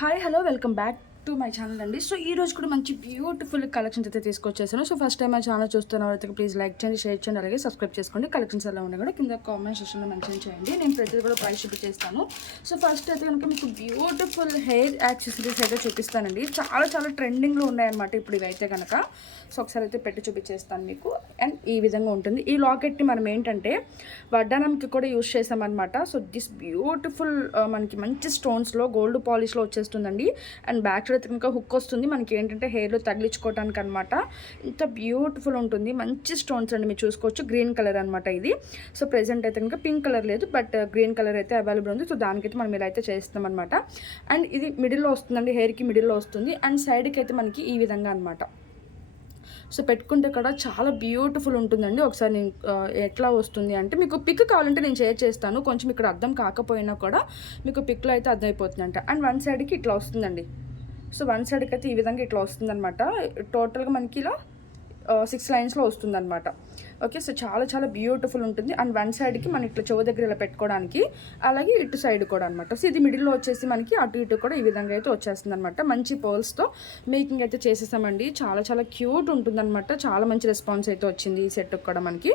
Hi hello welcome back to my channel అండి. So ఈ రోజు కూడా మంచి బ్యూటిఫుల్ కలెక్షన్స్ అయితే తీసుకొచ్చేసాను. సో ఫస్ట్ టైం మా ఛానల్ చూస్తున్న వాళ్ళకి ప్లీజ్ లైక్ చేయండి, షేర్ చేయండి, అలాగే సబ్స్క్రైబ్ చేసుకోండి. కలెక్షన్స్ ఎలా ఉన్నా కూడా కింద కామెంట్ సెక్షన్లో మెన్షన్ చేయండి. నేను ప్రతిదీ కూడా ప్రైస్ చూపించేస్తాను. సో ఫస్ట్ అయితే కనుక మీకు బ్యూటిఫుల్ హెయిర్ యాక్సెసరీస్ అయితే చూపిస్తానండి. చాలా చాలా ట్రెండింగ్లో ఉన్నాయన్నమాట ఇప్పుడు ఇవైతే కనుక. సో ఒకసారి అయితే పెట్టి చూపించేస్తాను మీకు. అండ్ ఈ విధంగా ఉంటుంది. ఈ లాకెట్ని మనం ఏంటంటే వడ్డానంకి కూడా యూజ్ చేసామన్నమాట. సో దిస్ బ్యూటిఫుల్ మనకి మంచి స్టోన్స్లో గోల్డ్ పాలిష్లో వచ్చేస్తుందండి. అండ్ బ్యాక్ సైడ్ అయితే కనుక హుక్ వస్తుంది మనకి ఏంటంటే హెయిర్లో తగిలించుకోవడానికి అనమాట. ఇంత బ్యూటిఫుల్ ఉంటుంది. మంచి స్టోన్స్ అండి, మీరు చూసుకోవచ్చు. గ్రీన్ కలర్ అనమాట ఇది. సో ప్రెజెంట్ అయితే కనుక పింక్ కలర్ లేదు, బట్ గ్రీన్ కలర్ అయితే అవైలబుల్ ఉంది. సో దానికైతే మనం ఇలా అయితే చేస్తాం అనమాట. అండ్ ఇది మిడిల్లో వస్తుందండి, హెయిర్కి మిడిల్లో వస్తుంది. అండ్ సైడ్కి అయితే మనకి ఈ విధంగా అనమాట. సో పెట్టుకుంటే కూడా చాలా బ్యూటిఫుల్ ఉంటుందండి. ఒకసారి నేను ఎట్లా వస్తుంది అంటే మీకు పిక్ కావాలంటే నేను షేర్ చేస్తాను. కొంచెం ఇక్కడ అర్థం కాకపోయినా కూడా మీకు పిక్లో అయితే అర్థమైపోతుందంట. అండ్ వన్ సైడ్కి ఇట్లా వస్తుందండి. సో వన్ సైడ్కి అయితే ఈ విధంగా ఇట్లా వస్తుందన్నమాట. టోటల్గా మనకి ఇలా 6 లైన్స్లో వస్తుందన్నమాట. ఓకే, సో చాలా చాలా బ్యూటిఫుల్ ఉంటుంది. అండ్ వన్ సైడ్కి మనం ఇట్లా చెవు దగ్గర ఇలా పెట్టుకోవడానికి, అలాగే ఇటు సైడ్ కూడా అనమాట. సో ఇది మిడిల్లో వచ్చేసి మనకి అటు ఇటు కూడా ఈ విధంగా అయితే వచ్చేస్తుంది అనమాట. మంచి పర్ల్స్తో మేకింగ్ అయితే చేసేసామండి. చాలా చాలా క్యూట్ ఉంటుందన్నమాట. చాలా మంచి రెస్పాన్స్ అయితే వచ్చింది ఈ సెట్కి కూడా మనకి.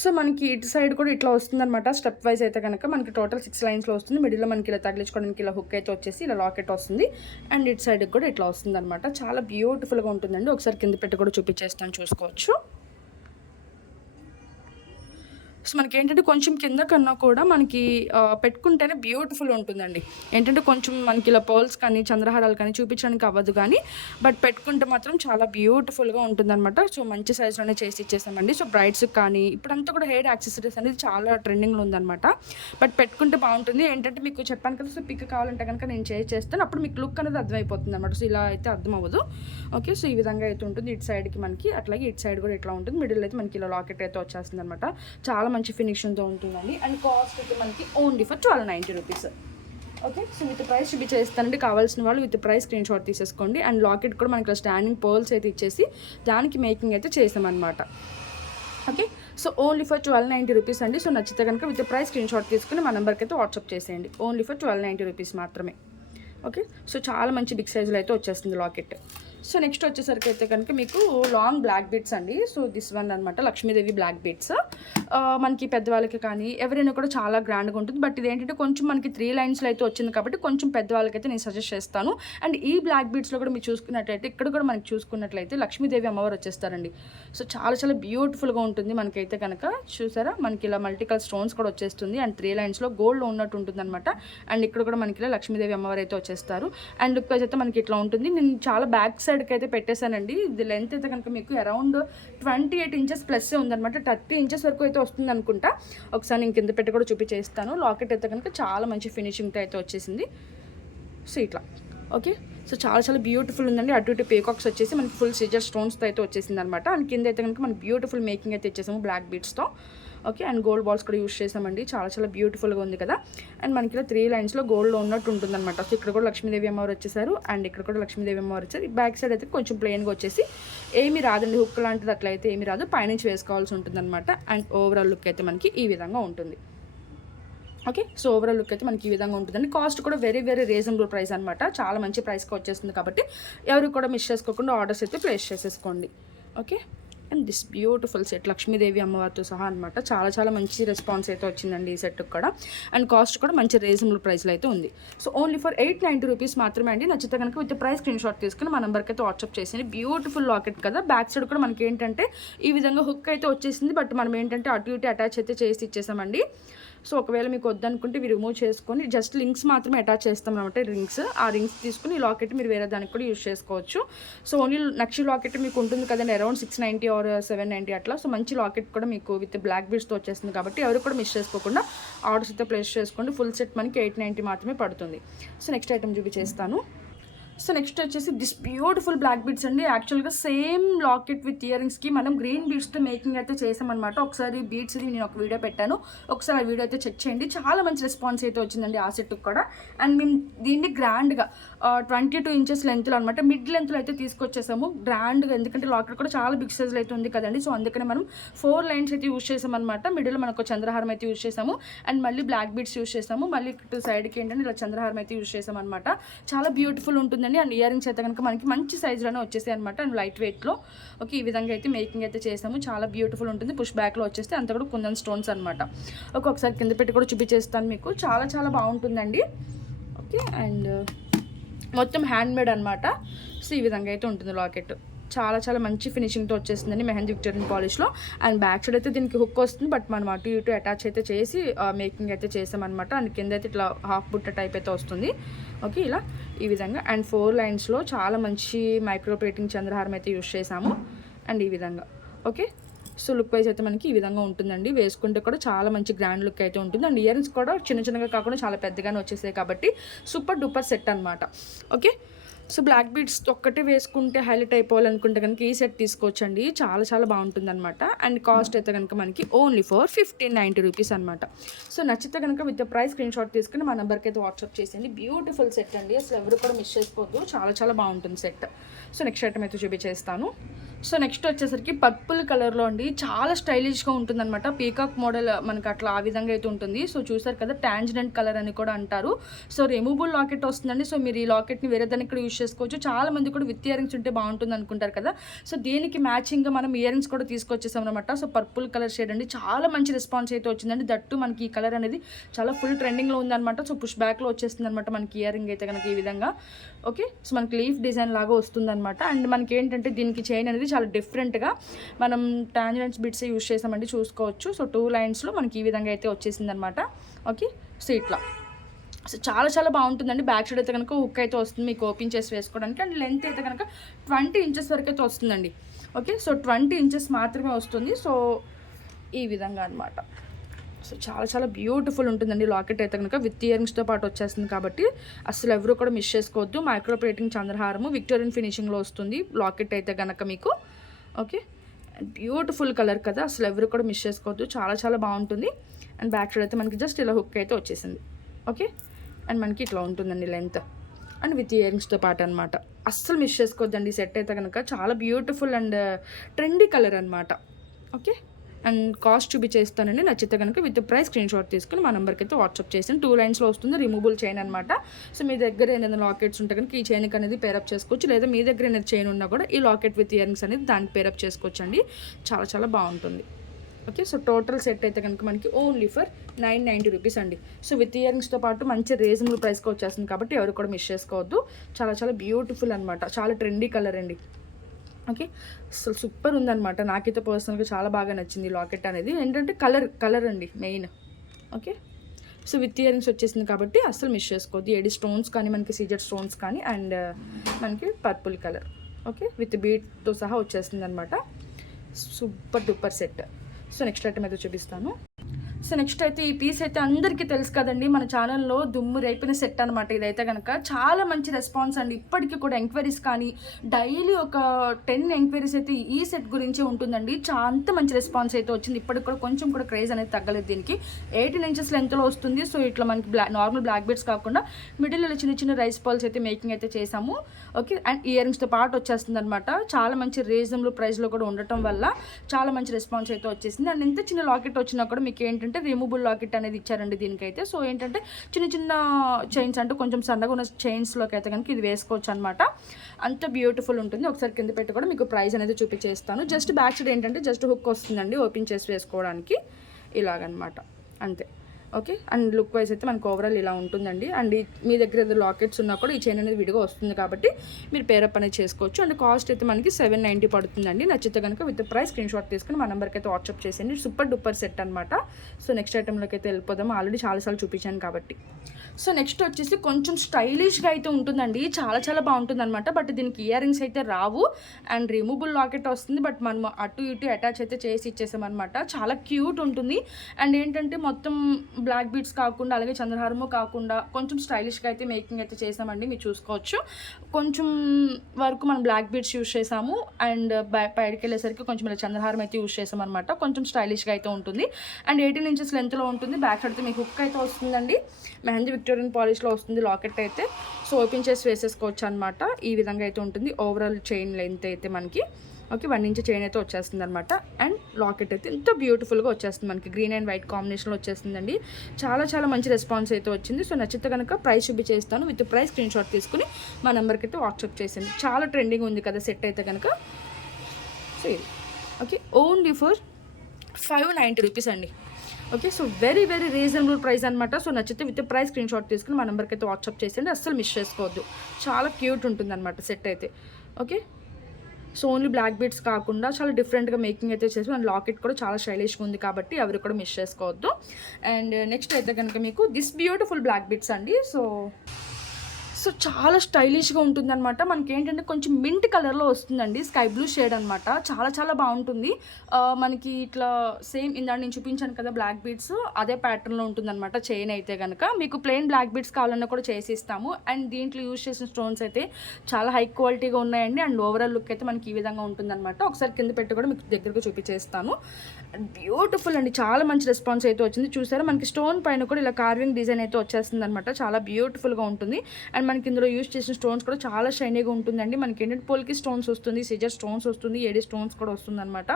సో మనకి ఇటు సైడ్ కూడా ఇట్లా వస్తుందన్నమాట. స్టెప్ వైజ్ అయితే కనుక మనకి టోటల్ 6 లైన్స్లో వస్తుంది. మిడిల్లో మనకి ఇలా తగిలించుకోవడానికి ఇలా హుక్ అయితే వచ్చేసి ఇలా లాకెట్ వస్తుంది. అండ్ ఇటు సైడ్ కూడా ఇట్లా వస్తుందన్నమాట. చాలా బ్యూటిఫుల్గా ఉంటుందండి. ఒకసారి కింద పెట్టి కూడా చూపించేస్తాను, చూసుకోవచ్చు. సో మనకి ఏంటంటే కొంచెం కింద కన్నా కూడా మనకి పెట్టుకుంటేనే బ్యూటిఫుల్ ఉంటుందండి. ఏంటంటే కొంచెం మనకి ఇలా పర్ల్స్ కానీ చంద్రహారాలు కానీ చూపించడానికి అవ్వదు, కానీ బట్ పెట్టుకుంటే మాత్రం చాలా బ్యూటిఫుల్గా ఉంటుందన్నమాట. సో మంచి సైజులోనే చేసి ఇచ్చేసామండి. సో బ్రైడ్స్కి కానీ ఇప్పుడంతా కూడా హెయిర్ యాక్సెసరీస్ అనేది చాలా ట్రెండింగ్లో ఉందన్నమాట. బట్ పెట్టుకుంటే బాగుంటుంది. ఏంటంటే మీకు చెప్పాను కదా, సో పిక్ కావాలంటే కనుక నేను చేస్తాను. అప్పుడు మీకు లుక్ అనేది అర్థమైపోతుంది అనమాట. సో ఇలా అయితే అర్థం అవ్వదు. ఓకే, సో ఈ విధంగా అయితే ఉంటుంది. ఇటు సైడ్కి మనకి అట్లాగే ఇటు సైడ్ కూడా ఇట్లా ఉంటుంది. మిడిల్ అయితే మనకి ఇలా లాకెట్ అయితే వచ్చేస్తుంది అనమాట. చాలా మంచి ఫినిషింగ్తో ఉంటుందండి. అండ్ కాస్ట్ అయితే మనకి only for 1290 rupees. Okay, so with price చూపించేస్తానండి. కావాల్సిన వాళ్ళు విత్ ప్రైస్ స్క్రీన్ షాట్ తీసేసుకోండి. అండ్ లాకెట్ కూడా మనకి స్టాండింగ్ పర్ల్స్ అయితే ఇచ్చేసి దానికి మేకింగ్ అయితే చేసామన్నమాట. Okay, so only for 1290 rupees అండి. సో నచ్చితే కనుక విత్ ప్రైస్ స్క్రీన్ షాట్ తీసుకుని మా నెంబర్కి అయితే వాట్సాప్ చేసేయండి. ఓన్లీ ఫర్ 1290 రూపీస్ మాత్రమే. ఓకే, సో చాలా మంచి బిగ్ సైజులో అయితే వచ్చేస్తుంది లాకెట్. సో నెక్స్ట్ వచ్చేసరికి అయితే కనుక మీకు లాంగ్ బ్లాక్ బీడ్స్ అండి. సో దిస్ వన్ అనమాట, లక్ష్మీదేవి బ్లాక్ బీడ్స్. మనకి పెద్దవాళ్ళకి కానీ ఎవరైనా కూడా చాలా గ్రాండ్గా ఉంటుంది. బట్ ఇది ఏంటంటే కొంచెం మనకి 3 లైన్స్లో అయితే వచ్చింది కాబట్టి కొంచెం పెద్దవాళ్ళకైతే నేను సజెస్ట్ చేస్తాను. అండ్ ఈ బ్లాక్ బీడ్స్లో కూడా మీరు చూసుకున్నట్లయితే ఇక్కడ కూడా మనకి చూసుకున్నట్లయితే లక్ష్మీదేవి అమ్మవారు వచ్చేస్తారండి. సో చాలా చాలా బ్యూటిఫుల్గా ఉంటుంది మనకైతే కనుక. చూసారా, మనకి ఇలా మల్టీ కలర్ స్టోన్స్ కూడా వచ్చేస్తుంది. అండ్ 3 లైన్స్లో గోల్డ్లో ఉన్నట్టు ఉంటుంది అనమాట. అండ్ ఇక్కడ కూడా మనకి ఇలా లక్ష్మీదేవి అమ్మవారు అయితే వచ్చేస్తారు. అండ్ లుక్ అయితే మనకి ఇట్లా ఉంటుంది. నేను చాలా బ్యాక్ సైడ్కి అయితే పెట్టేశానండి. ఇది లెంత్ అయితే కనుక మీకు అరౌండ్ 28 ఇంచెస్ ప్లస్ ఉందన్నమాట. 30 ఇంచెస్ వరకు అయితే వస్తుంది అనుకుంటా. ఒకసారి నేను కింద పెట్టి కూడా చూపించేస్తాను. లాకెట్ అయితే కనుక చాలా మంచి ఫినిషింగ్తో అయితే వచ్చేసింది. సో ఇట్లా ఓకే, సో చాలా చాలా బ్యూటిఫుల్ ఉందండి. అటు ఇటు పీకాక్స్ వచ్చేసి మనకి ఫుల్ సిజర్ స్టోన్స్తో అయితే వచ్చేసింది అనమాట. అండ్ కింద అయితే కనుక మనకి బ్యూటిఫుల్ మేకింగ్ అయితే ఇచ్చేసాము బ్లాక్ బీడ్స్తో. ఓకే, అండ్ గోల్డ్ బాల్స్ కూడా యూస్ చేసామండి. చాలా చాలా బ్యూటిఫుల్గా ఉంది కదా. అండ్ మనకి ఇలా 3 లైన్స్లో గోల్డ్లో ఉన్నట్టు ఉంటుందన్నమాట. సో ఇక్కడ కూడా లక్ష్మీదేవి అమ్మవారు వచ్చేసారు. అండ్ ఇక్కడ కూడా లక్ష్మీదేవి అమ్మవారు వచ్చారు. బ్యాక్ సైడ్ అయితే కొంచెం ప్లెయిన్గా వచ్చేసి ఏమీ రాదండి, హుక్ లాంటిది అట్లయితే ఏమీ రాదు, పైనుంచి వేసుకోవాల్సి ఉంటుందన్నమాట. అండ్ ఓవరాల్ లుక్ అయితే మనకి ఈ విధంగా ఉంటుంది. ఓకే, సో ఓవరాల్ లుక్ అయితే మనకి ఈ విధంగా ఉంటుందండి. కాస్ట్ కూడా వెరీ వెరీ రీజనబుల్ ప్రైస్ అనమాట. చాలా మంచి ప్రైస్కి వచ్చేస్తుంది కాబట్టి ఎవరు కూడా మిస్ చేసుకోకుండా ఆర్డర్స్ అయితే ప్లేస్ చేసేసుకోండి. Okay, and this beautiful set Lakshmidevi అమ్మవారితో సహా అనమాట. చాలా చాలా మంచి రెస్పాన్స్ అయితే వచ్చిందండి ఈ సెట్కి కూడా. అండ్ కాస్ట్ కూడా మంచి రీజనబుల్ ప్రైస్లో అయితే ఉంది. సో ఓన్లీ ఫర్ 890 రూపీస్ మాత్రమే అండి. నచ్చితే కనుక విత్ ప్రైస్ స్క్రీన్ షాట్ తీసుకుని మా నెంబర్కి అయితే వాట్సాప్ చేసింది. బ్యూటిఫుల్ లాకెట్ కదా. బ్యాక్ సైడ్ కూడా మనకి ఏంటంటే ఈ విధంగా హుక్ అయితే వచ్చేసింది. బట్ మనం ఏంటంటే అటు ఇటు అటాచ్ అయితే చేసి ఇచ్చేసామండి. సో ఒకవేళ మీకు వద్దనుకుంటే ఇవి రిమూవ్ చేసుకొని జస్ట్ లింక్స్ మాత్రమే అటాచ్ చేస్తాం అనమాట. ఆ రింగ్స్ తీసుకుని ఈ లాకెట్ మీరు వేరే దానికి కూడా యూజ్ చేసుకోవచ్చు. సో ఓన్లీ నక్షి లాకెట్ మీకు ఉంటుంది కదండి, అరౌండ్ 690 ఆర్ 790 అట్లా. సో మంచి లాకెట్ కూడా మీకు విత్ బ్లాక్ బీడ్స్తో వచ్చేస్తుంది కాబట్టి ఎవరు కూడా మిస్ చేసుకోకుండా ఆర్డర్స్ అయితే ప్లేస్ చేసుకోండి. ఫుల్ సెట్ మనకి 890 మాత్రమే పడుతుంది. సో నెక్స్ట్ ఐటమ్ చూపించేస్తాను. సో నెక్స్ట్ వచ్చేసి దిస్ బ్యూటిఫుల్ బ్లాక్ బీడ్స్ అండి. యాక్చువల్గా సేమ్ లాకెట్ విత్ ఇయర్ రింగ్స్కి మనం గ్రీన్ బీడ్స్తో మేకింగ్ అయితే చేసామన్నమాట. ఒకసారి బీడ్స్ది నేను ఒక వీడియో పెట్టాను, ఒకసారి ఆ వీడియో అయితే చెక్ చేయండి. చాలా మంచి రెస్పాన్స్ అయితే వచ్చిందండి ఆ సెట్కి కూడా. అండ్ మేము దీన్ని గ్రాండ్గా 22 ఇంచెస్ లెంత్లో అనమాట, మిడ్ లెంత్లో అయితే తీసుకొచ్చేసాము గ్రాండ్గా. ఎందుకంటే లాకెట్ కూడా చాలా బిగ్ సైజ్లో అయితే ఉంది కదండి. సో అందుకనే మనం 4 లైన్స్ అయితే యూజ్ చేసామన్నమాట. మిడిల్లో మనకు చంద్రహారం అయితే యూజ్ చేసాము, అండ్ మళ్ళీ బ్లాక్ బీడ్స్ యూజ్ చేసాము. మళ్ళీ ఇటు సైడ్కి ఏంటంటే ఇలా చంద్రహారం అయితే యూజ్ చేసామన్నమాట. చాలా బ్యూటిఫుల్ ఉంటుందండి. అండ్ ఇయర్ రింగ్స్ అయితే కనుక మనకి మంచి సైజులోనే వచ్చేసాయి అనమాట, అండ్ లైట్ వెయిట్లో. ఓకే, ఈ విధంగా అయితే మేకింగ్ అయితే చేసాము. చాలా బ్యూటిఫుల్ ఉంటుంది. పుష్ బ్యాక్లో వచ్చేస్తే అంతా కూడా కుందన్ స్టోన్స్ అనమాట. ఒక్కొక్కసారి కింద పెట్టి కూడా చూపించేస్తాను మీకు. చాలా చాలా బాగుంటుందండి. ఓకే, అండ్ మొత్తం హ్యాండ్ మేడ్ అనమాట. సో ఈ విధంగా అయితే ఉంటుంది లాకెట్. చాలా చాలా మంచి ఫినిషింగ్తో వచ్చేసిందండి మెహందీ విక్టోరియన్ పాలిష్లో. అండ్ బ్యాక్ సైడ్ అయితే దీనికి హుక్ వస్తుంది, బట్ మనం అటు ఇటు అటాచ్ అయితే చేసి మేకింగ్ అయితే చేసామన్నమాట. అండ్ కింద అయితే ఇట్లా హాఫ్ బుట్ట టైప్ అయితే వస్తుంది. ఓకే, ఇలా ఈ విధంగా. అండ్ 4 లైన్స్లో చాలా మంచి మైక్రో ప్లేటింగ్ చంద్రహారం అయితే యూజ్ చేసాము. అండ్ ఈ విధంగా. ఓకే, సో లుక్ వైజ్ అయితే మనకి ఈ విధంగా ఉంటుందండి. వేసుకుంటే కూడా చాలా మంచి గ్రాండ్ లుక్ అయితే ఉంటుంది. అండ్ ఇయర్ రింగ్స్ కూడా చిన్న చిన్నగా కాకుండా చాలా పెద్దగానే వచ్చేసాయి కాబట్టి సూపర్ డూపర్ సెట్ అనమాట. ఓకే, సో బ్లాక్ బీడ్స్ ఒక్కటే వేసుకుంటే హైలైట్ అయిపోవాలనుకుంటే కనుక ఈ సెట్ తీసుకోవచ్చండి. చాలా చాలా బాగుంటుంది అనమాట. అండ్ కాస్ట్ అయితే కనుక మనకి ఓన్లీ ఫర్ 1590 రూపీస్ అనమాట. సో నచ్చితే కనుక విత్ ప్రైస్ స్క్రీన్ షాట్ తీసుకుని మా నెంబర్కి అయితే వాట్సాప్ చేసేయండి. బ్యూటిఫుల్ సెట్ అండి, అసలు ఎవరు కూడా మిస్ చేసుకోవద్దు. చాలా చాలా బాగుంటుంది సెట్. సో నెక్స్ట్ ఐటమ్ అయితే చూపించేస్తాను. సో నెక్స్ట్ వచ్చేసరికి పర్పుల్ కలర్లో అండి, చాలా స్టైలిష్గా ఉంటుంది అనమాట. పీకాక్ మోడల్ మనకి అట్లా ఆ విధంగా అయితే ఉంటుంది. సో చూసారు కదా, టాంజరెంట్ కలర్ అని కూడా అంటారు. సో రిమూవబుల్ లాకెట్ వస్తుందండి. సో మీరు ఈ లాకెట్ని వేరే దానికి కూడా యూజ్ చేసుకోవచ్చు. చాలా మంది కూడా విత్ ఇయర్ రింగ్స్ ఉంటే బాగుంటుంది అనుకుంటారు కదా. సో దీనికి మ్యాచింగ్గా మనం ఇయర్ రింగ్స్ కూడా తీసుకొచ్చేసాం అనమాట. సో పర్పుల్ కలర్ షేడ్ అండి, చాలా మంచి రెస్పాన్స్ అయితే వచ్చిందండి. దట్టు మనకి ఈ కలర్ అనేది చాలా ఫుల్ ట్రెండింగ్లో ఉందన్నమాట. సో పుష్ బ్యాక్లో వచ్చేస్తుంది అనమాట మనకి ఇయర్ రింగ్ అయితే కనుక ఈ విధంగా. ఓకే, సో మనకి లీఫ్ డిజైన్ లాగా వస్తుందన్నమాట. అండ్ మనకి ఏంటంటే దీనికి చైన్ అనేది చాలా డిఫరెంట్గా మనం టాంజరెంట్స్ బిట్స్ యూజ్ చేసామండి, చూసుకోవచ్చు. సో 2 లైన్స్లో మనకి ఈ విధంగా అయితే వచ్చేసింది అనమాట. ఓకే, సో ఇట్లా. సో చాలా చాలా బాగుంటుందండి. బ్యాక్ సైడ్ అయితే కనుక హుక్ అయితే వస్తుంది మీకు ఓపెన్ చేసి వేసుకోవడానికి. అండ్ లెంత్ అయితే కనుక 20 ఇంచెస్ వరకు అయితే వస్తుందండి. ఓకే, సో 20 ఇంచెస్ మాత్రమే వస్తుంది. సో ఈ విధంగా అనమాట. సో చాలా చాలా బ్యూటిఫుల్ ఉంటుందండి లాకెట్ అయితే కనుక విత్ ఇయర్ రింగ్స్తో పాటు వచ్చేస్తుంది కాబట్టి అసలు ఎవరు కూడా మిస్ చేసుకోవద్దు. మైక్రో ప్లేటింగ్ చంద్రహారము విక్టోరియన్ ఫినిషింగ్లో వస్తుంది లాకెట్ అయితే కనుక మీకు. ఓకే, బ్యూటిఫుల్ కలర్ కదా, అసలు ఎవరు కూడా మిస్ చేసుకోవద్దు. చాలా చాలా బాగుంటుంది. అండ్ బ్యాక్ సైడ్ అయితే మనకి జస్ట్ ఇలా హుక్ అయితే వచ్చేసింది. ఓకే, అండ్ మనకి ఇట్లా ఉంటుందండి లెంత్, అండ్ విత్ ఇయర్ రింగ్స్తో పాటు అనమాట. అస్సలు మిస్ చేసుకోవద్దండి సెట్ అయితే కనుక. చాలా బ్యూటిఫుల్ అండ్ ట్రెండీ కలర్ అనమాట. ఓకే, అండ్ కాస్ట్ చూపించేస్తానండి. నచ్చితే కనుక విత్ ప్రైస్ స్క్రీన్ షాట్ తీసుకుని మా నెంబర్కి అయితే వాట్సాప్ చేసి 2 లైన్స్లో వస్తుంది. రిమూవబుల్ చైన్ అనమాట. సో మీ దగ్గర ఏదైనా లాకెట్స్ ఉంటే కనుక ఈ చైన్కి అనేది పేరప్ చేసుకోవచ్చు, లేదా మీ దగ్గర ఏదైనా చైన్ ఉన్నా కూడా ఈ లాకెట్ విత్ ఇయర్ రింగ్స్ అనేది దానికి పేరప్ చేసుకోవచ్చు అండి. చాలా చాలా బాగుంటుంది. ఓకే, సో టోటల్ సెట్ అయితే కనుక మనకి ఓన్లీ ఫర్ 990 రూపీస్ అండి. సో విత్ ఇయర్ రింగ్స్తో పాటు మంచి రీజనబుల్ ప్రైస్కి వచ్చేస్తుంది కాబట్టి ఎవరు కూడా మిస్ చేసుకోవద్దు. చాలా చాలా బ్యూటిఫుల్ అనమాట, చాలా ట్రెండీ కలర్ అండి. ఓకే, అసలు సూపర్ ఉందన్నమాట. నాకైతే పర్సనల్గా చాలా బాగా నచ్చింది లాకెట్ అనేది. ఏంటంటే కలర్ అండి main. Okay, so with ear rings వచ్చేసింది కాబట్టి అసలు మిస్ చేసుకోవద్దు. ఏడి స్టోన్స్ కానీ మనకి సీజెడ్ స్టోన్స్ కానీ, అండ్ మనకి పర్పుల్ కలర్. ఓకే, విత్ బీట్తో సహా వచ్చేస్తుంది అనమాట. Super duper set. So next item అయితే చూపిస్తాను. సో నెక్స్ట్ అయితే ఈ పీస్ అయితే అందరికీ తెలుసు కదండి, మన ఛానల్లో దుమ్ము రేపిన సెట్ అనమాట. ఇదైతే కనుక చాలా మంచి రెస్పాన్స్ అండి. ఇప్పటికీ కూడా ఎంక్వైరీస్ కానీ డైలీ ఒక 10 ఎంక్వైరీస్ అయితే ఈ సెట్ గురించి ఉంటుందండి. అంత మంచి రెస్పాన్స్ అయితే వచ్చింది. ఇప్పటికి కూడా కొంచెం కూడా క్రేజ్ అనేది తగ్గలేదు దీనికి. 18 ఇంచెస్ లెంత్లో వస్తుంది. సో ఇట్లా మనకి నార్మల్ బ్లాక్ బీడ్స్ కాకుండా మిడిల్లో చిన్న చిన్న రైస్ బాల్స్ అయితే మేకింగ్ అయితే చేసాము. ఓకే, అండ్ ఇయర్ రింగ్స్తో పాటు వచ్చేస్తుంది అనమాట. చాలా మంచి రీజనబుల్ ప్రైస్లో కూడా ఉండటం వల్ల చాలా మంచి రెస్పాన్స్ అయితే వచ్చేసింది. అండ్ ఇంత చిన్న లాకెట్ వచ్చినా కూడా మీకు ఏంటంటే రిమూవబుల్ లాకెట్ అనేది ఇచ్చారండి దీనికైతే. సో ఏంటంటే చిన్న చిన్న చైన్స్ అంటే కొంచెం సన్నగా ఉన్న చైన్స్లోకి అయితే కనుక ఇది వేసుకోవచ్చు అనమాట. అంత బ్యూటిఫుల్ ఉంటుంది. ఒకసారి కింద పెట్టి కూడా మీకు ప్రైస్ అనేది చూపించేస్తాను. జస్ట్ బ్యాక్ సైడ్ ఏంటంటే జస్ట్ హుక్ వస్తుందండి ఓపెన్ చేసి వేసుకోవడానికి ఇలాగనమాట, అంతే. ఓకే, అండ్ లుక్ వైజ్ అయితే మనకు ఓవరాల్ ఇలా ఉంటుందండి. అండ్ మీ దగ్గర ఏదో లాకెట్స్ ఉన్నా కూడా ఈ చైన్ అనేది విడిగా వస్తుంది కాబట్టి మీరు పేరప్ అనేది చేసుకోవచ్చు. అండ్ కాస్ట్ అయితే మనకి 790 పడుతుందండి. నచ్చితే కనుక విత్ ప్రైస్ స్క్రీన్ షాట్ తీసుకుని మా నెంబర్కి అయితే వాట్సాప్ చేసేయండి. సూపర్ డూపర్ సెట్ అనమాట. సో నెక్స్ట్ ఐటెంలోకి అయితే వెళ్ళిపోదాము. ఆల్రెడీ చాలాసార్లు చూపించాను కాబట్టి. సో నెక్స్ట్ వచ్చేసి కొంచెం స్టైలిష్గా అయితే ఉంటుందండి. చాలా చాలా బాగుంటుంది అనమాట. బట్ దీనికి ఇయర్ రింగ్స్ అయితే రావు అండ్ రిమూవబుల్ లాకెట్ వస్తుంది. బట్ మనం అటు ఇటు అటాచ్ అయితే చేసి ఇచ్చేసామన్నమాట. చాలా క్యూట్ ఉంటుంది. అండ్ ఏంటంటే మొత్తం బ్లాక్ బీడ్స్ కాకుండా అలాగే చంద్రహారము కాకుండా కొంచెం స్టైలిష్గా అయితే మేకింగ్ అయితే చేసామండి. మీరు చూసుకోవచ్చు కొంచెం వరకు మనం బ్లాక్ బీడ్స్ యూస్ చేసాము అండ్ బయటకి వెళ్ళేసరికి కొంచెం ఇలా చంద్రహారం అయితే యూస్ చేసాం అనమాట. కొంచెం స్టైలిష్గా అయితే ఉంటుంది అండ్ 18 ఇంచెస్ లెంత్లో ఉంటుంది. బ్యాక్ సైడ్ అయితే మీకు హుక్ అయితే వస్తుందండి. మెహందీ విక్టోరియన్ పాలిష్లో వస్తుంది లాకెట్ అయితే. సో ఓపెన్ చేసి వేసేసుకోవచ్చు అనమాట. ఈ విధంగా అయితే ఉంటుంది. ఓవరాల్ చైన్ లెంత్ అయితే మనకి ఓకే 1 ఇంచ్ చైన్ అయితే వచ్చేస్తుంది అనమాట. అండ్ లాకెట్ అయితే ఎంత బ్యూటిఫుల్గా వచ్చేస్తుంది మనకి గ్రీన్ అండ్ వైట్ కాంబినేషన్లో వచ్చేస్తుందండి. చాలా చాలా మంచి రెస్పాన్స్ అయితే వచ్చింది. సో నచ్చితే కనుక ప్రైస్ చూపించేస్తాను. విత్ ప్రైస్ స్క్రీన్ షాట్ తీసుకుని మా నెంబర్కి అయితే వాట్సాప్ చేసింది. చాలా ట్రెండింగ్ ఉంది కదా సెట్ అయితే కనుక. సో ఇది ఓకే ఓన్లీ ఫర్ 590 రూపీస్ అండి. Okay so very very reasonable price అనమాట. సో నచ్చితే విత్ ప్రైస్ స్క్రీన్ షాట్ తీసుకుని మా నెంబర్కి అయితే వాట్సాప్ చేసేయండి. అస్సలు మిస్ చేసుకోవద్దు. చాలా క్యూట్ ఉంటుంది అనమాట సెట్ అయితే. Okay so only black beads కాకుండా చాలా డిఫరెంట్గా మేకింగ్ అయితే చేసి అండ్ లాకెట్ కూడా చాలా స్టైలిష్గా ఉంది కాబట్టి ఎవరు కూడా మిస్ చేసుకోవద్దు. అండ్ నెక్స్ట్ అయితే కనుక మీకు దిస్ బ్యూటిఫుల్ బ్లాక్ బీడ్స్ అండి. సో చాలా స్టైలిష్గా ఉంటుందన్నమాట. మనకి ఏంటంటే కొంచెం మింట్ కలర్లో వస్తుందండి. స్కై బ్లూ షేడ్ అనమాట. చాలా చాలా బాగుంటుంది. మనకి ఇట్లా సేమ్ ఇందాక నేను చూపించాను కదా బ్లాక్ బీడ్స్ అదే ప్యాటర్న్లో ఉంటుందన్నమాట. చైన్ అయితే కనుక మీకు ప్లెయిన్ బ్లాక్ బీడ్స్ కావాలన్నా కూడా చేసి ఇస్తాము. అండ్ దీంట్లో యూజ్ చేసిన స్టోన్స్ అయితే చాలా హై క్వాలిటీగా ఉన్నాయండి. అండ్ ఓవరాల్ లుక్ అయితే మనకి ఈ విధంగా ఉంటుందన్నమాట. ఒకసారి కింద పెట్టి కూడా మీకు దగ్గరకు చూపించేస్తాను. బ్యూటిఫుల్ అండి. చాలా మంచి రెస్పాన్స్ అయితే వచ్చింది. చూసారా మనకి స్టోన్ పైన కూడా ఇలా కార్వింగ్ డిజైన్ అయితే వచ్చేస్తుంది అనమాట. చాలా బ్యూటిఫుల్గా ఉంటుంది. అండ్ మనకి ఇందులో యూజ్ చేసిన స్టోన్స్ కూడా చాలా షైనీగా ఉంటుందండి. మనకి ఏంటంటే పోల్కి స్టోన్స్ వస్తుంది, సిజర్ స్టోన్స్ వస్తుంది, ఏడి స్టోన్స్ కూడా వస్తుంది అనమాట.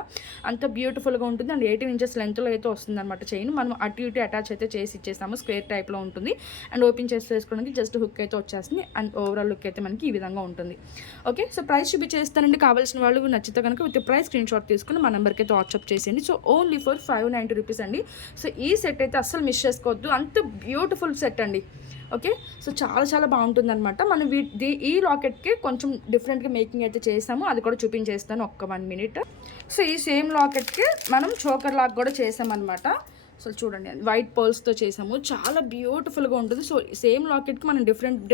అంత బ్యూటిఫుల్గా ఉంటుంది. అండ్ 18 ఇంచెస్ లెంత్లో అయితే వస్తుంది అనమాట చైన్. మనం అటు ఇటు అటాచ్ అయితే చేసి ఇచ్చేస్తాము. స్క్వేర్ టైప్లో ఉంటుంది. అండ్ ఓపెన్ చేసి వేసుకోవడానికి జస్ట్ హుక్ అయితే వచ్చేస్తుంది. అండ్ ఓవరాల్ లుక్ అయితే మనకి ఈ విధంగా ఉంటుంది. ఓకే సో ప్రైస్ చూపించేస్తానండి. కావాల్సిన వాళ్ళు నచ్చితే కనుక విత్ ప్రైస్ స్క్రీన్ షాట్ తీసుకుని మా నెంబర్కి అయితే వాట్సాప్ చేసేయండి. సో ఓన్లీ ఫర్ 590 రూపీస్ అండి. సో ఈ సెట్ అయితే అస్సలు మిస్ చేసుకోవద్దు. అంత బ్యూటిఫుల్ సెట్ అండి. ఓకే సో చాలా చాలా బాగుంటుంది అనమాట. మనం ఈ లాకెట్కి కొంచెం డిఫరెంట్గా మేకింగ్ అయితే చేసాము. అది కూడా చూపించేస్తాను ఒక్క 1 మినిట్. సో ఈ సేమ్ లాకెట్కి మనం చోకర్ లాక్ కూడా చేసామన్నమాట. సో చూడండి వైట్ పర్ల్స్తో చేసాము. చాలా బ్యూటిఫుల్గా ఉంటుంది. సో సేమ్ లాకెట్కి మనం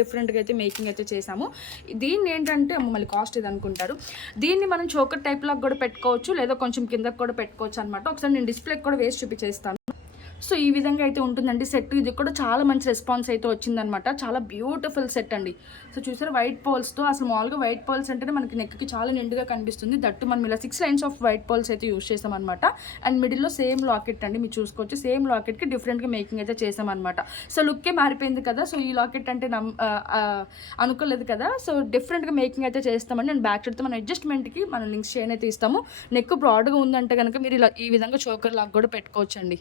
డిఫరెంట్గా అయితే మేకింగ్ అయితే చేసాము. దీన్ని ఏంటంటే మళ్ళీ కాస్ట్ ఇది అనుకుంటారు. దీన్ని మనం చోకర్ టైప్ లాగా కూడా పెట్టుకోవచ్చు, లేదా కొంచెం కిందకి కూడా పెట్టుకోవచ్చు అనమాట. ఒకసారి నేను డిస్ప్లేకి కూడా వేసి చూపించేస్తాను. సో ఈ విధంగా అయితే ఉంటుందండి సెట్. ఇది కూడా చాలా మంచి రెస్పాన్స్ అయితే వచ్చిందనమాట. చాలా బ్యూటిఫుల్ సెట్ అండి. సో చూసారు వైట్ పర్ల్స్తో. అసలు మామూలుగా వైట్ పర్ల్స్ అంటేనే మనకి నెక్కి చాలా నిండుగా కనిపిస్తుంది. దట్టు మనం ఇలా 6 లైన్స్ ఆఫ్ వైట్ పర్ల్స్ అయితే యూస్ చేసామన్నమాట. అండ్ మిడిల్లో సేమ్ లాకెట్ అండి. మీరు చూసుకోవచ్చు సేమ్ లాకెట్కి డిఫరెంట్గా మేకింగ్ అయితే చేసామన్నమాట. సో లుక్కే మారిపోయింది కదా. సో ఈ లాకెట్ అంటే అనుకోలేదు కదా. సో డిఫరెంట్గా మేకింగ్ అయితే చేస్తామండి. అండ్ బ్యాక్ సైడ్తో మనం అడ్జస్ట్మెంట్కి మనం లింక్స్ చైన్ అయితే ఇస్తాము. నెక్ బ్రాడ్గా ఉందంటే కనుక మీరు ఇలా ఈ విధంగా చోకర్ లాగా కూడా పెట్టుకోవచ్చండి.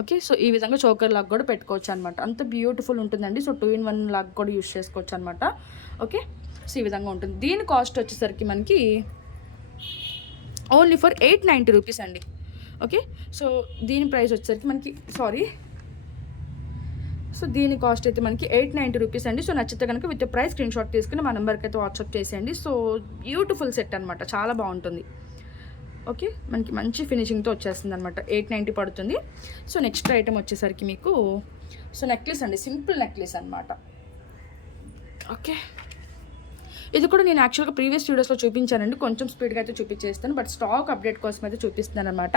ఓకే సో ఈ విధంగా చోకర్ లాగా కూడా పెట్టుకోవచ్చు అనమాట. అంత బ్యూటిఫుల్ ఉంటుందండి. సో 2-in-1 లాగా కూడా యూస్ చేసుకోవచ్చు అనమాట. ఓకే సో ఈ విధంగా ఉంటుంది. దీని కాస్ట్ వచ్చేసరికి మనకి ఓన్లీ ఫర్ 890 రూపీస్ అండి. ఓకే సో దీని ప్రైస్ వచ్చేసరికి మనకి సో దీని కాస్ట్ అయితే మనకి 890 రూపీస్ అండి. సో నచ్చితే కనుక విత్ ప్రైస్ స్క్రీన్ షాట్ తీసుకుని మా నెంబర్కి అయితే వాట్సాప్ చేసేయండి. సో బ్యూటిఫుల్ సెట్ అనమాట. చాలా బాగుంటుంది. ఓకే మనకి మంచి ఫినిషింగ్తో వచ్చేస్తుంది అనమాట. 890 పడుతుంది. సో నెక్స్ట్ ఐటమ్ వచ్చేసరికి మీకు సో నెక్లెస్ అండి. సింపుల్ నెక్లెస్ అనమాట. ఓకే ఇది కూడా నేను యాక్చువల్గా ప్రీవియస్ వీడియోస్లో చూపించానండి. కొంచెం స్పీడ్గా అయితే చూపించేస్తాను. బట్ స్టాక్ అప్డేట్ కోసం అయితే చూపిస్తున్నాను అనమాట.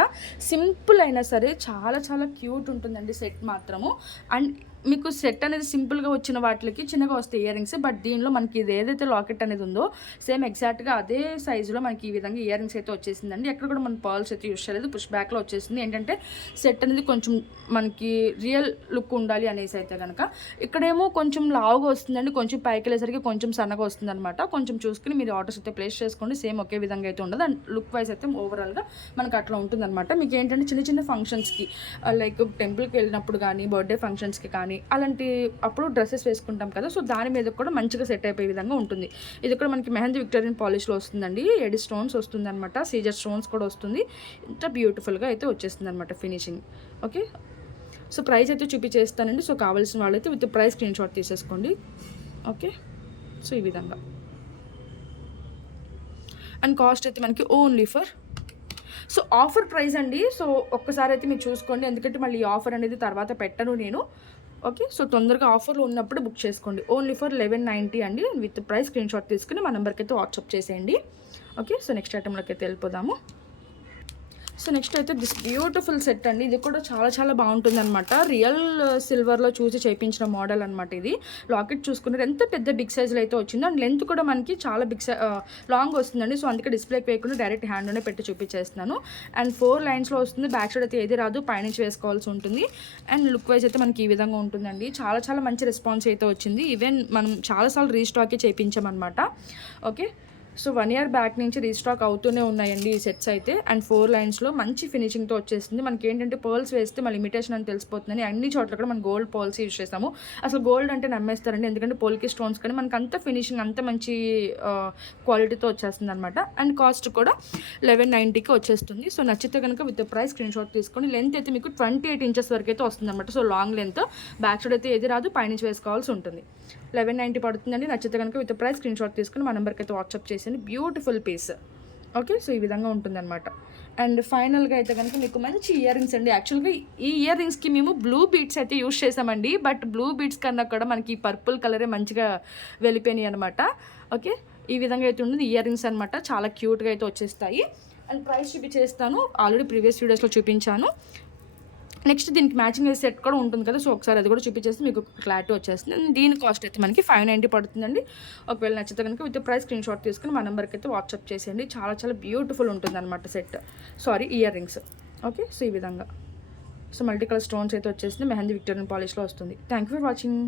సింపుల్ అయినా సరే చాలా చాలా క్యూట్ ఉంటుందండి సెట్ మాత్రము. అండ్ మీకు సెట్ అనేది సింపుల్గా వచ్చిన వాటికి చిన్నగా వస్తాయి ఇయర్ రింగ్స్. బట్ దీనిలో మనకి ఇది ఏదైతే లాకెట్ అనేది ఉందో సేమ్ ఎగ్జాక్ట్గా అదే సైజులో మనకి ఈ విధంగా ఇయర్ రింగ్స్ అయితే వచ్చేసిందండి. ఎక్కడ కూడా మన పర్ల్స్ అయితే యూస్ చేయలేదు. పుష్ బ్యాక్లో వచ్చేసింది. ఏంటంటే సెట్ అనేది కొంచెం మనకి రియల్ లుక్ ఉండాలి అనేసి అయితే కనుక ఇక్కడేమో కొంచెం లావుగా వస్తుందండి. కొంచెం పైకి వెళ్ళేసరికి కొంచెం సన్నగా వస్తుంది అనమాట. కొంచెం చూసుకుని మీరు ఆర్డర్స్ అయితే ప్లేస్ చేసుకోండి. సేమ్ ఒకే విధంగా అయితే ఉండదు. అండ్ లుక్ వైజ్ అయితే ఓవరాల్గా మనకు అట్లా ఉంటుందన్నమాట. మీకు ఏంటంటే చిన్న చిన్న ఫంక్షన్స్కి లైక్ టెంపుల్కి వెళ్ళినప్పుడు కానీ బర్త్డే ఫంక్షన్స్కి కానీ అలాంటి అప్పుడు డ్రెస్సెస్ వేసుకుంటాం కదా. సో దాని మీద కూడా మంచిగా సెట్ అయిపోయే విధంగా ఉంటుంది. ఇది కూడా మనకి మెహందీ విక్టోరియన్ పాలిష్లో వస్తుందండి. ఎడి స్టోన్స్ వస్తుంది అనమాట. సీజర్ స్టోన్స్ కూడా వస్తుంది. ఇంత బ్యూటిఫుల్గా అయితే వచ్చేస్తుంది అనమాట ఫినిషింగ్. ఓకే సో ప్రైస్ అయితే చూపించేస్తానండి. సో కావాల్సిన వాళ్ళైతే విత్ ప్రైస్ స్క్రీన్ షాట్ తీసేసుకోండి. ఓకే సో ఈ విధంగా. అండ్ కాస్ట్ అయితే మనకి only for so offer price అండి. సో ఒక్కసారి అయితే మీరు చూసుకోండి. ఎందుకంటే మళ్ళీ ఈ ఆఫర్ అనేది తర్వాత పెట్టను నేను. ఓకే సో తొందరగా ఆఫర్లో ఉన్నప్పుడు బుక్ చేసుకోండి. ఓన్లీ ఫర్ 1190 అండి. విత్ ప్రైస్ స్క్రీన్ షాట్ తీసుకుని మా నెంబర్కి అయితే వాట్సాప్ చేసేయండి. ఓకే సో నెక్స్ట్ ఐటెంలోకి అయితే వెళ్ళిపోదాము. సో నెక్స్ట్ అయితే దిస్ బ్యూటిఫుల్ సెట్ అండి. ఇది కూడా చాలా చాలా బాగుంటుందన్నమాట. రియల్ సిల్వర్లో చూసి చేయించిన మోడల్ అనమాట ఇది. లాకెట్ చూసుకున్నారు ఎంత పెద్ద బిగ్ సైజ్లో అయితే వచ్చిందో, అండ్ లెంత్ కూడా మనకి చాలా లాంగ్ వస్తుందండి. సో అందుకే డిస్ప్లేకి వేయకుండా డైరెక్ట్ హ్యాండ్లోనే పెట్టి చూపించేస్తున్నాను. అండ్ 4 లైన్స్లో వస్తుంది. బ్యాక్ సైడ్ అయితే ఏది రాదు, పైనుంచి వేసుకోవాల్సి ఉంటుంది. అండ్ లుక్ వైజ్ అయితే మనకి ఈ విధంగా ఉంటుందండి. చాలా చాలా మంచి రెస్పాన్స్ అయితే వచ్చింది. ఈవెన్ మనం చాలాసార్లు రీస్టాకే చేయించామన్నమాట. ఓకే, సో 1 ఇయర్ బ్యాక్ నుంచి రీస్టాక్ అవుతూనే ఉన్నాయండి ఈ సెట్స్ అయితే. అండ్ 4 లైన్స్లో మంచి ఫినిషింగ్తో వచ్చేసింది. మనకి ఏంటంటే పర్ల్స్ వేస్తే మళ్ళీ ఇమిటేషన్ అని తెలిసిపోతుందని అన్ని చోట్ల కూడా మనం గోల్డ్ పర్ల్స్ యూజ్ చేస్తాము. అసలు గోల్డ్ అంటే నమ్మేస్తారండి, ఎందుకంటే పోల్కి స్టోన్స్ కానీ మనకు అంత ఫినిషింగ్ అంత మంచి క్వాలిటీతో వచ్చేస్తుంది అనమాట. అండ్ కాస్ట్ కూడా 1190కి వచ్చేస్తుంది. సో నచ్చితే కనుక విత్ ప్రైస్ స్క్రీన్ షాట్ తీసుకొని, లెంత్ అయితే మీకు 28 ఇంచెస్ వరకు అయితే వస్తుంది అనమాట. So long length, back side అయితే ఏది రాదు, పైనుంచి వేసుకోవాల్సి ఉంటుంది. 1190 పడుతుందండి. నచ్చితే కనుక విత్ ప్రైస్ స్క్రీన్ షాట్ తీసుకుని మా నెంబర్కి అయితే వాట్సాప్ చేసేయండి. Beautiful piece. ఓకే, సో ఈ విధంగా ఉంటుందన్నమాట. అండ్ ఫైనల్గా అయితే కనుక మీకు మంచి ఇయర్ రింగ్స్ అండి. యాక్చువల్గా ఈ ఇయర్ రింగ్స్కి మేము బ్లూ బీడ్స్ అయితే యూజ్ చేసామండి, బట్ బ్లూ బీడ్స్ కన్నా కూడా మనకి ఈ పర్పుల్ కలరే మంచిగా వెళ్ళిపోయినాయి అనమాట. ఓకే, ఈ విధంగా అయితే ఉంటుంది ఇయర్ రింగ్స్ అనమాట. చాలా క్యూట్గా అయితే వచ్చేస్తాయి. అండ్ ప్రైస్ చూపించేస్తాను, ఆల్రెడీ ప్రీవియస్ వీడియోస్లో చూపించాను. నెక్స్ట్ దీనికి మ్యాచింగ్ సెట్ కూడా ఉంటుంది కదా, సో ఒకసారి అది కూడా చూపించేస్తే మీకు క్లారిటీ వచ్చేస్తుంది. దీని కాస్ట్ అయితే మనకి 590 పడుతుందండి. ఒకవేళ నచ్చితే కనుక విత్ ప్రైస్ స్క్రీన్ షాట్ తీసుకుని మా నెంబర్కి అయితే వాట్సాప్ చేసేయండి. చాలా చాలా బ్యూటిఫుల్ ఉంటుంది అనమాట set, ear rings. Okay, so ఈ విధంగా. సో మల్టీ కలర్ స్టోన్స్ అయితే వచ్చేసింది. మెహందీ విక్టోరియన్ పాలిష్లో వస్తుంది. Thank you for watching.